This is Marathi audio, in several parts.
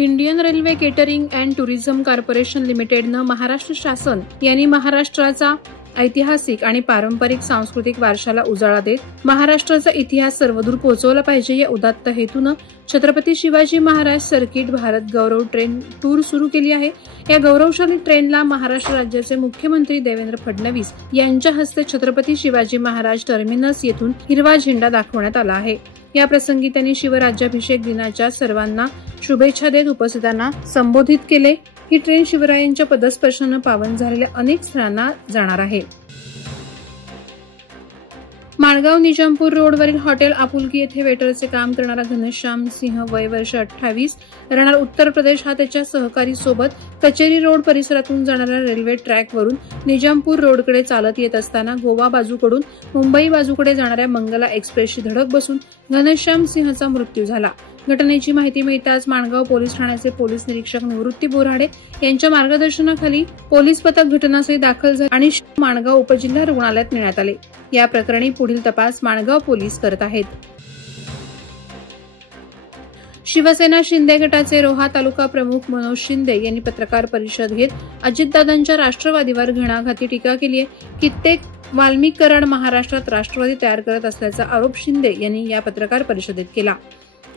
Indian railway catering and tourism corporation लिमिटेडनं महाराष्ट्र शासन यांनी महाराष्ट्राचा ऐतिहासिक आणि पारंपरिक सांस्कृतिक वारशाला उजाळा देत महाराष्ट्राचा इतिहास सर्वदूर पोहोचवला पाहिजे या उदात्त हेतूनं छत्रपती शिवाजी महाराज सर्किट भारत गौरव ट्रेन टूर सुरू केली आहे। या गौरवशाली ट्रेनला महाराष्ट्र राज्याचे मुख्यमंत्री देवेंद्र फडणवीस यांच्या हस्ते छत्रपती शिवाजी महाराज टर्मिनस येथून हिरवा झेंडा दाखवण्यात आला आहे। या प्रसंगी त्यांनी शिवराज्याभिषेक दिनाच्या सर्वांना शुभेच्छा देत उपस्थितांना संबोधित केले। ही ट्रेन शिवरायांच्या पदस्पर्शाने पावन झालेल्या अनेक स्थळांना जाणार आहे। माणगाव निजामपूर रोडवरील हॉटेल आपुलकी येथे वेटरचे काम करणारा घनश्याम सिंह वय वर्ष 28 राहणार उत्तर प्रदेश हा त्याच्या सहकारी सोबत कचेरी रोड परिसरातून जाणाऱ्या रेल्वे ट्रॅकवरून निजामपूर रोडकडे चालत येत असताना गोवा बाजूकडून मुंबई बाजूकडे जाणाऱ्या मंगला एक्सप्रेसची धडक बसून घनश्याम सिंहचा मृत्यू झाला। घटनेची माहिती मिळताच माणगाव पोलीस ठाण्याचे पोलीस निरीक्षक निवृत्ती बोराडे यांच्या मार्गदर्शनाखाली पोलीस पथक घटनास्थळी दाखल झाले आणि माणगाव उपजिल्हा रुग्णालयात नेण्यात आले। या प्रकरणी पुढील तपास माणगाव पोलीस करत आहेत। शिवसेना शिंदे गटाचे रोहा तालुका प्रमुख मनोज शिंदे यांनी पत्रकार परिषद घेत अजितदादांच्या राष्ट्रवादीवर घणाघाती टीका केली आहे। कित्येक वाल्मिकीकरण महाराष्ट्रात राष्ट्रवादी तयार करत असल्याचा आरोप शिंदे यांनी या पत्रकार परिषदेत केला।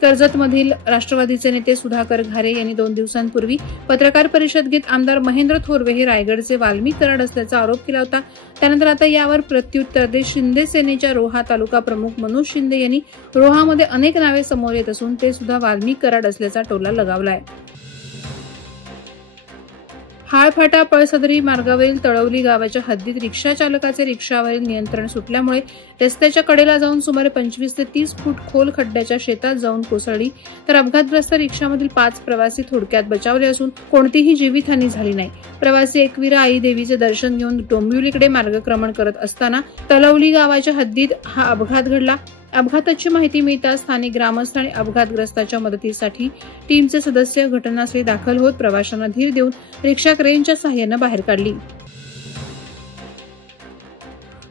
कर्जतमधील राष्ट्रवादीचे नेते सुधाकर घारे यांनी 2 दिवसांपूर्वी पत्रकार परिषद घेत आमदार महेंद्र थोरवे हे रायगडचे वाल्मिकीकरण असल्याचा आरोप केला होता। त्यानंतर आता यावर प्रत्युत्तर देत शिंदे सेनेच्या रोहा तालुका प्रमुख मनोज शिंदे यांनी रोहामध्ये अनेक नावे समोर येत असून ते सुद्धा वाल्मिकीकरण असल्याचा टोला लगावलाय। हाळफाटा पळसदरी मार्गावरील तळवली गावाच्या हद्दीत रिक्षा चालकाचे रिक्षावरील नियंत्रण सुटल्यामुळे रस्त्याच्या कडेला जाऊन सुमारे 25 ते 30 फूट खोल खड्ड्याच्या शेतात जाऊन कोसळली, तर अपघातग्रस्त रिक्षामधील 5 प्रवासी थोडक्यात बचावले असून कोणतीही जीवितहानी झाली नाही। प्रवासी एकवीरा आई देवीचे दर्शन घेऊन डोंबिवलीकडे मार्गक्रमण करत असताना तळवली गावाच्या हद्दीत हा अपघात घडला। अपघाताची माहिती मिळताच स्थानिक ग्रामस्थ आणि अपघातग्रस्ताच्या मदतीसाठी टीमचे सदस्य घटनास्थळी दाखल होत प्रवाशांना धीर देऊन रिक्षा क्रेनच्या सहाय्याने बाहेर काढली।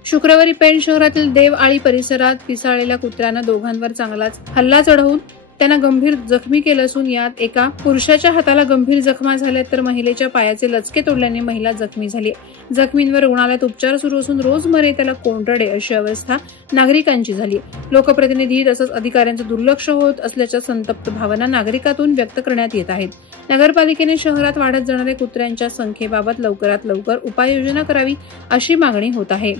शुक्रवारी पेण शहरातील देवआळी परिसरात पिसाळलेल्या कुत्र्यानं दोघांवर चांगलाच हल्ला चढवून त्यांना गंभीर जखमी केलं असून यात एका पुरुषाच्या हाताला गंभीर जखमा झाल्या तर महिलेच्या पायाचे लचके तोडल्याने महिला जखमी झाली। जखमींवर रुग्णालयात उपचार सुरू असून रोज मरे त्याला कोंडरडे अशी अवस्था नागरिकांची झाली। लोकप्रतिनिधी तसंच अधिकाऱ्यांचं दुर्लक्ष होत असल्याच्या संतप्त भावना नागरिकातून व्यक्त करण्यात येत आहेत। नगरपालिकेने शहरात वाढत जाणाऱ्या कुत्र्यांच्या संख्येबाबत लवकरात लवकर उपाययोजना करावी अशी मागणी होत आहे।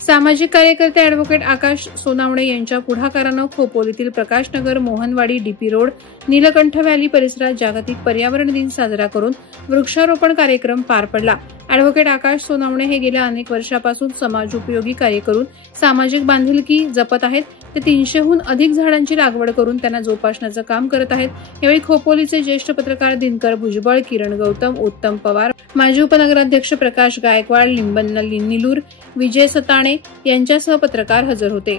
सामाजिक कार्यकर्ते अॅडव्होकेट आकाश सोनावणे यांच्या पुढाकारानं खोपोलीतील Prakashnagar Mohanwadi DP road Neelkanth valley परिसरात जागतिक पर्यावरण दिन साजरा करून वृक्षारोपण कार्यक्रम पार पडला। अॅडव्होकेट आकाश सोनावणे हे गेल्या अनेक वर्षापासून समाजोपयोगी कार्य करून सामाजिक बांधिलकी जपत आहेत। ते 300हून अधिक झाडांची लागवड करून त्यांना जोपासण्याचं काम करत आहेत। यावेळी खोपोलीचे ज्येष्ठ पत्रकार दिनकर भुजबळ, किरण गौतम, उत्तम पवार, माजी उपनगराध्यक्ष प्रकाश गायकवाड, लिंबन निलूर, विजय सताणे यांच्यासह पत्रकार हजर होते।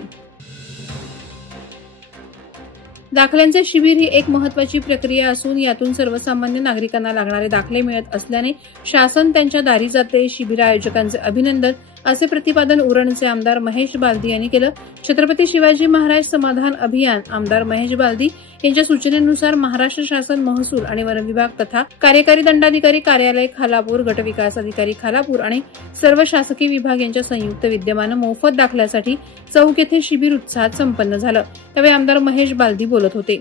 दाखल्यांचे शिबिर ही एक महत्त्वाची प्रक्रिया असून यातून सर्वसामान्य नागरिकांना लागणारे दाखले मिळत असल्याने शासन त्यांच्या दारी जाते। शिबिर आयोजकांचे अभिनंदन असे प्रतिपादन उरणचे आमदार महेश बालदी यांनी केलं। छत्रपती शिवाजी महाराज समाधान अभियान आमदार महेश बालदी यांच्या सूचनेनुसार महाराष्ट्र शासन महसूल आणि वन विभाग तथा कार्यकारी दंडाधिकारी कार्यालय खालापूर, गटविकास अधिकारी खालापूर आणि सर्व शासकीय विभाग यांच्या संयुक्त विद्यमाने मोफत दाखल्यासाठी चौक येथे शिबिर उत्साहात संपन्न झालं। त्यावेळी आमदार महेश बालदी बोलत होते।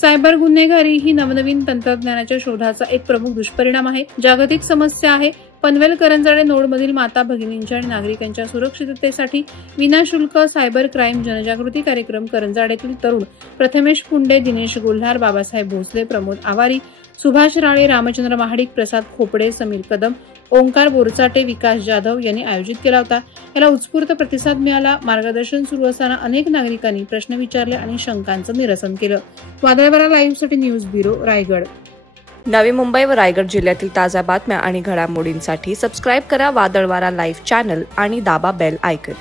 सायबर गुन्हेगारी ही नवनवीन तंत्रज्ञानाच्या शोधाचा एक प्रमुख दुष्परिणाम आहे। जागतिक समस्या आहे। पनवेल करंजाडे नोडमधील माता भगिनींच्या आणि नागरिकांच्या सुरक्षिततेसाठी विनाशुल्क सायबर क्राईम जनजागृती कार्यक्रम करंजाडेतील तरुण प्रथमेश पुंडे, दिनेश गोल्हार, बाबासाहेब भोसले, प्रमोद आवारी, सुभाष राळे, रामचंद्र महाडिक, प्रसाद खोपडे, समीर कदम, ओंकार बोरचाटे, विकास जाधव यांनी आयोजित केला होता। याला उत्स्फूर्त प्रतिसाद मिळाला। मार्गदर्शन सुरू असताना अनेक नागरिकांनी प्रश्न विचारले आणि शंकांचं निरसन केलं। वादळवारा लाईव्हसाठी न्यूज ब्युरो, रायगड। नवी मुंबई व रायगड जिल्ह्यातील ताज्या बातम्या आणि घडामोडींसाठी सबस्क्राईब करा वादळवारा लाईव्ह चॅनल आणि दाबा बेल आयकॉन।